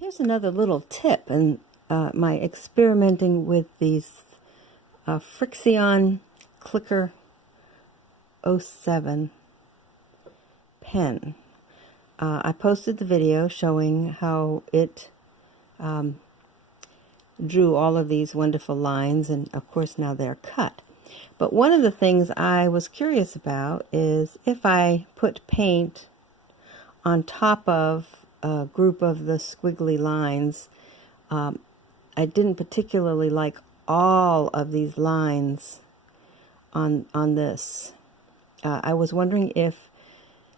Here's another little tip in my experimenting with these FRIXION CLICKER 07 pen. I posted the video showing how it drew all of these wonderful lines, and of course now they're cut. But one of the things I was curious about is if I put paint on top of a group of the squiggly lines. I didn't particularly like all of these lines on this. I was wondering if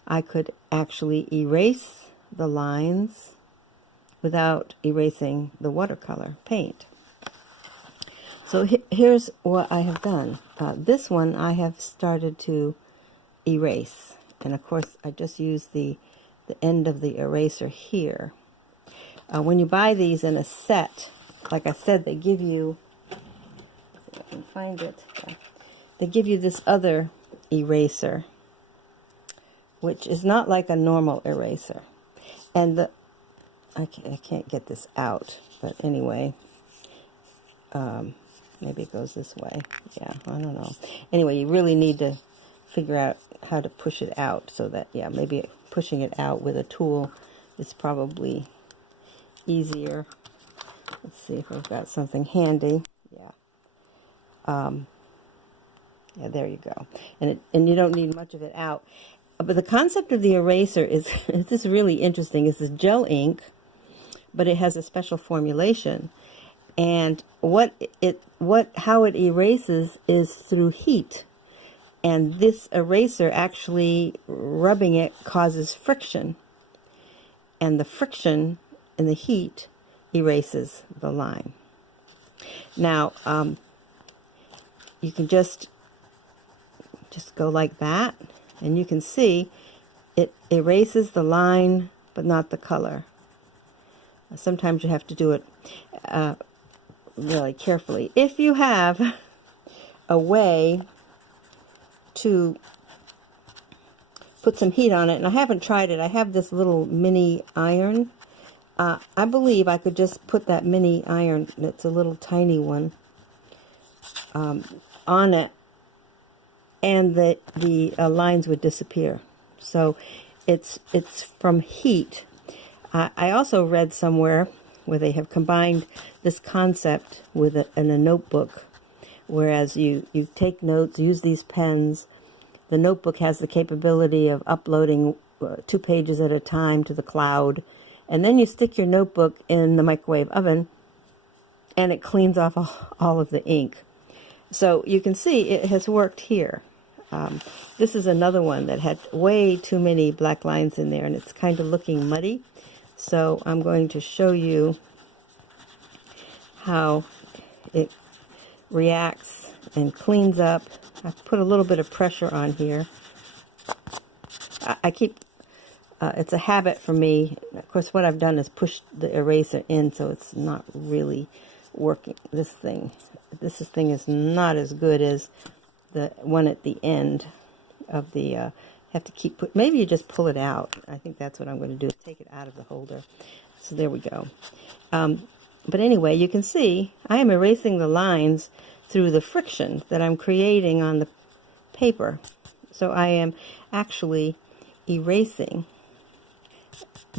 I could actually erase the lines without erasing the watercolor paint. So here's what I have done. This one I have started to erase, and of course I just use the end of the eraser here. When you buy these in a set, like I said, they give you, if I can find it, they give you this other eraser, which is not like a normal eraser. And I can't get this out, but anyway, maybe it goes this way. Yeah, I don't know. Anyway, you really need to figure out how to push it out, so that, yeah, maybe pushing it out with a tool is probably easier. Let's see if I've got something handy. Yeah. Yeah, there you go. And you don't need much of it out. But the concept of the eraser is this is really interesting. It's this gel ink, but it has a special formulation. And how it erases is through heat. And this eraser, actually rubbing it, causes friction. And the friction and the heat erases the line. Now, you can just go like that, and you can see it erases the line, but not the color. Sometimes you have to do it really carefully. If you have a way to put some heat on it, and I haven't tried it. I have this little mini iron. I believe I could just put that mini iron, that's a little tiny one, on it, and the lines would disappear. So it's from heat. I also read somewhere where they have combined this concept with in a notebook. Whereas you take notes, use these pens. The notebook has the capability of uploading 2 pages at a time to the cloud. And then you stick your notebook in the microwave oven, and it cleans off all of the ink. So you can see it has worked here. This is another one that had way too many black lines in there, and it's kind of looking muddy. So I'm going to show you how it reacts and cleans up. I put a little bit of pressure on here. I keep, it's a habit for me. Of course, what I've done is push the eraser in, so it's not really working. This thing is not as good as the one at the end of the, have to keep, maybe you just pull it out. I think that's what I'm going to do, take it out of the holder. So there we go. But anyway, you can see I am erasing the lines through the friction that I'm creating on the paper. So I am actually erasing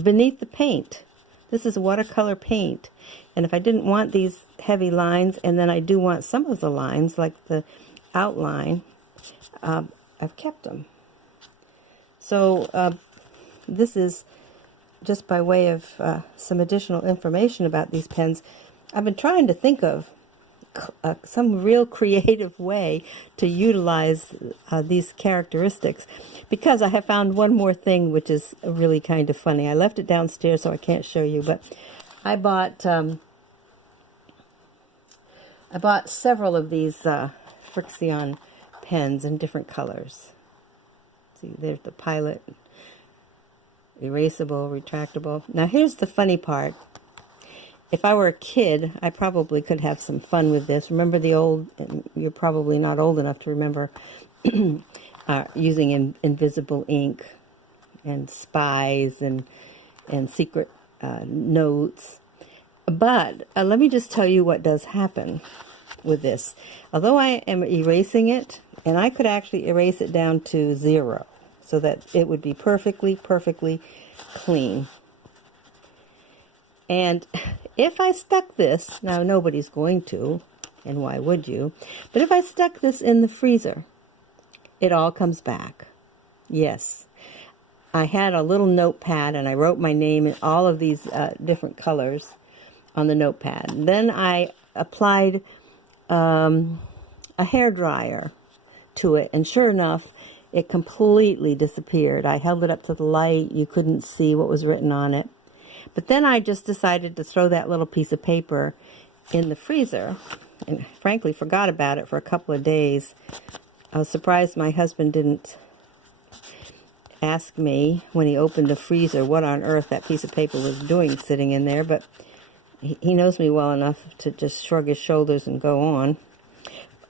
beneath the paint. This is watercolor paint. And if I didn't want these heavy lines, and then I do want some of the lines, like the outline, I've kept them. So this is just by way of some additional information about these pens. I've been trying to think of some real creative way to utilize these characteristics, because I have found one more thing which is really kind of funny. I left it downstairs, so I can't show you, but I bought several of these FRIXION pens in different colors. See, there's the Pilot, erasable, retractable. Now here's the funny part. If I were a kid, I probably could have some fun with this. Remember the old, you're probably not old enough to remember using invisible ink and spies and secret notes. But let me just tell you what does happen with this. Although I am erasing it, and I could actually erase it down to 0 so that it would be perfectly clean. And if I stuck this, now nobody's going to, and why would you? But if I stuck this in the freezer, it all comes back. Yes. I had a little notepad and I wrote my name in all of these different colors on the notepad. And then I applied a hairdryer to it, and sure enough, it completely disappeared. I held it up to the light. You couldn't see what was written on it. But then I just decided to throw that little piece of paper in the freezer, and frankly forgot about it for a couple of days. I was surprised my husband didn't ask me when he opened the freezer what on earth that piece of paper was doing sitting in there, but he knows me well enough to just shrug his shoulders and go on.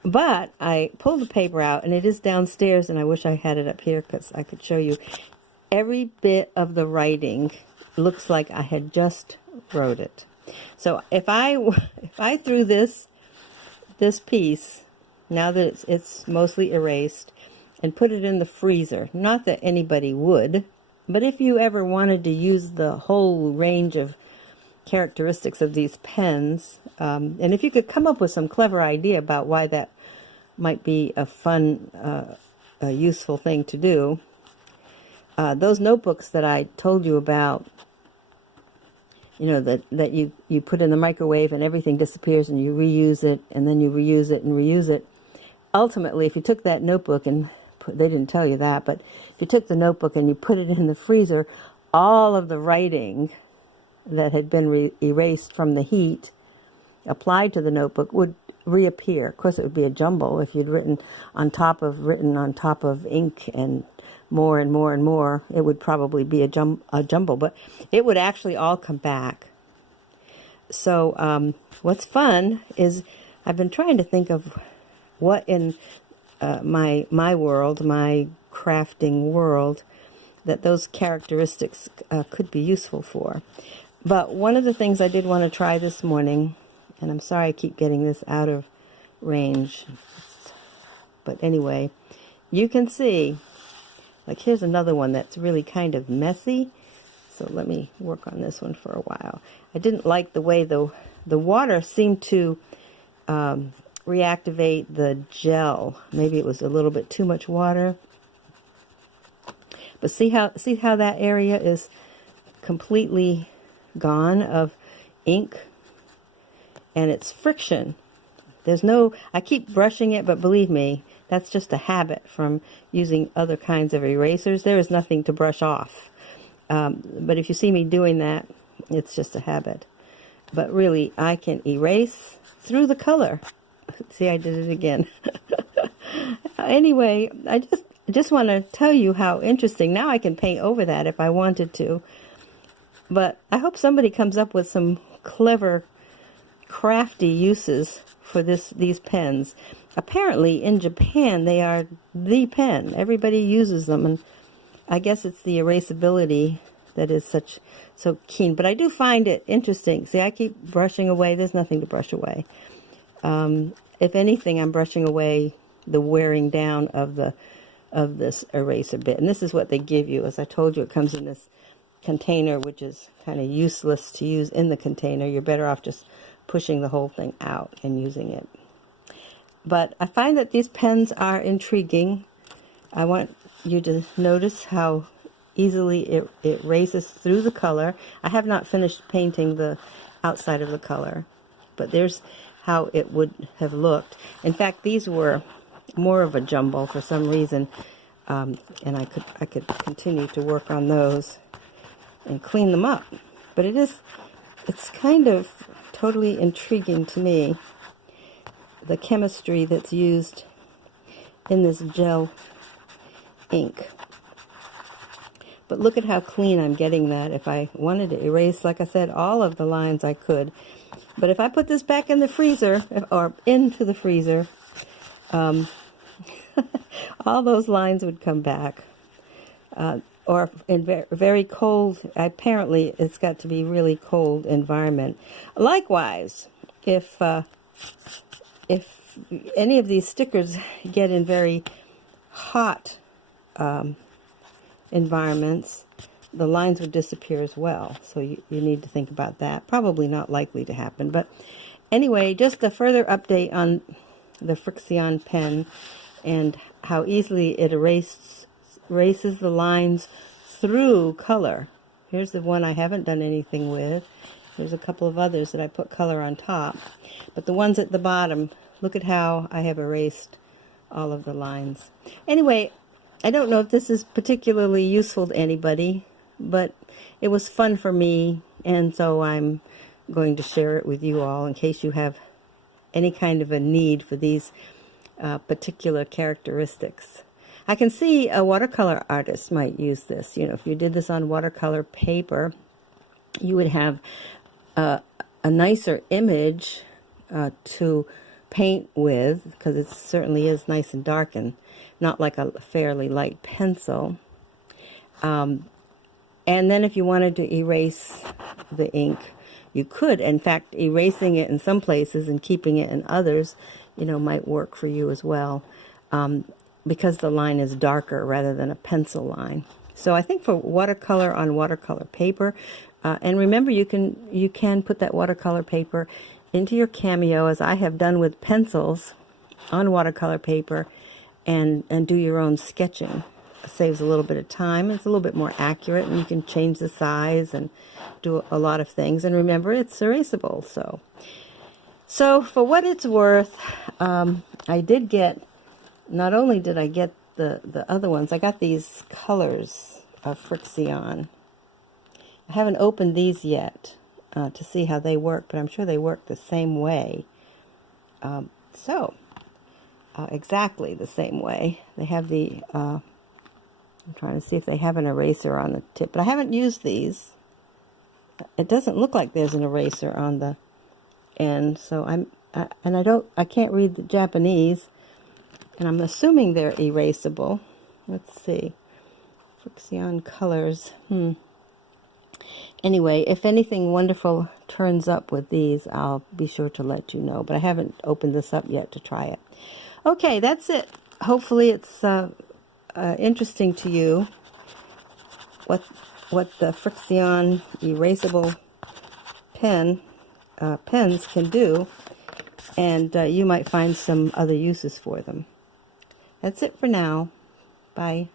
But I pulled the paper out, and it is downstairs, and I wish I had it up here because I could show you. Every bit of the writing looks like I had just wrote it. So if I threw this piece, now that it's mostly erased, and put it in the freezer, not that anybody would, but if you ever wanted to use the whole range of characteristics of these pens, and if you could come up with some clever idea about why that might be a fun, a useful thing to do, those notebooks that I told you about, you know, that you put in the microwave and everything disappears and you reuse it and then you reuse it and reuse it. Ultimately, if you took that notebook and they didn't tell you that, but if you took the notebook and you put it in the freezer, all of the writing that had been erased from the heat applied to the notebook would reappear. Of course, it would be a jumble if you'd written on top of ink and more and more and more. It would probably be a jumble, but it would actually all come back. So what's fun is I've been trying to think of what in my world, my crafting world, that those characteristics could be useful for. But one of the things I did want to try this morning, and I'm sorry I keep getting this out of range, but anyway, you can see, like here's another one that's really kind of messy. So let me work on this one for a while. I didn't like the way the water seemed to reactivate the gel. Maybe it was a little bit too much water. But see how that area is completely gone of ink, and it's friction. There's no, I keep brushing it, but believe me, that's just a habit from using other kinds of erasers. There is nothing to brush off. But if you see me doing that, it's just a habit. But really, I can erase through the color. See, I did it again. Anyway, I just want to tell you how interesting. Now I can paint over that if I wanted to. But I hope somebody comes up with some clever, crafty uses for these pens. Apparently, in Japan, they are the pen. Everybody uses them, and I guess it's the erasability that is so keen. But I do find it interesting. See, I keep brushing away. There's nothing to brush away. If anything, I'm brushing away the wearing down of this eraser bit. And this is what they give you. As I told you, it comes in this container, which is kind of useless to use in the container. You're better off just pushing the whole thing out and using it. But I find that these pens are intriguing. I want you to notice how easily it races through the color. I have not finished painting the outside of the color, but there's how it would have looked. In fact, these were more of a jumble for some reason, and I could continue to work on those and clean them up. But it's kind of totally intriguing to me, the chemistry that's used in this gel ink. But look at how clean I'm getting that. If I wanted to erase, like I said, all of the lines, I could. But if I put this back in the freezer, or into the freezer, all those lines would come back. or in very cold, apparently it's got to be really cold environment. Likewise, if any of these stickers get in very hot environments, the lines would disappear as well. So you need to think about that. Probably not likely to happen. But anyway, just a further update on the FRIXION pen and how easily it erases the lines through color. Here's the one I haven't done anything with. There's a couple of others that I put color on top. But the ones at the bottom, look at how I have erased all of the lines. Anyway, I don't know if this is particularly useful to anybody, but it was fun for me, and so I'm going to share it with you all in case you have any kind of a need for these particular characteristics. I can see a watercolor artist might use this. You know, if you did this on watercolor paper, you would have a nicer image to paint with, because it certainly is nice and dark and not like a fairly light pencil. And then if you wanted to erase the ink, you could. In fact, erasing it in some places and keeping it in others, you know, might work for you as well, because the line is darker rather than a pencil line. So I think for watercolor on watercolor paper, and remember, you can put that watercolor paper into your Cameo, as I have done with pencils on watercolor paper, and do your own sketching. It saves a little bit of time. It's a little bit more accurate, and you can change the size and do a lot of things. And remember, it's erasable. So for what it's worth, I did get, not only did I get the other ones, I got these colors of FRIXION. I haven't opened these yet to see how they work, but I'm sure they work the same way. Exactly the same way. They have the, I'm trying to see if they have an eraser on the tip, but I haven't used these. It doesn't look like there's an eraser on the end, so I can't read the Japanese, and I'm assuming they're erasable. Let's see. FRIXION colors. Anyway, if anything wonderful turns up with these, I'll be sure to let you know. But I haven't opened this up yet to try it. Okay, that's it. Hopefully it's interesting to you what the FRIXION erasable pens can do, and you might find some other uses for them. That's it for now. Bye.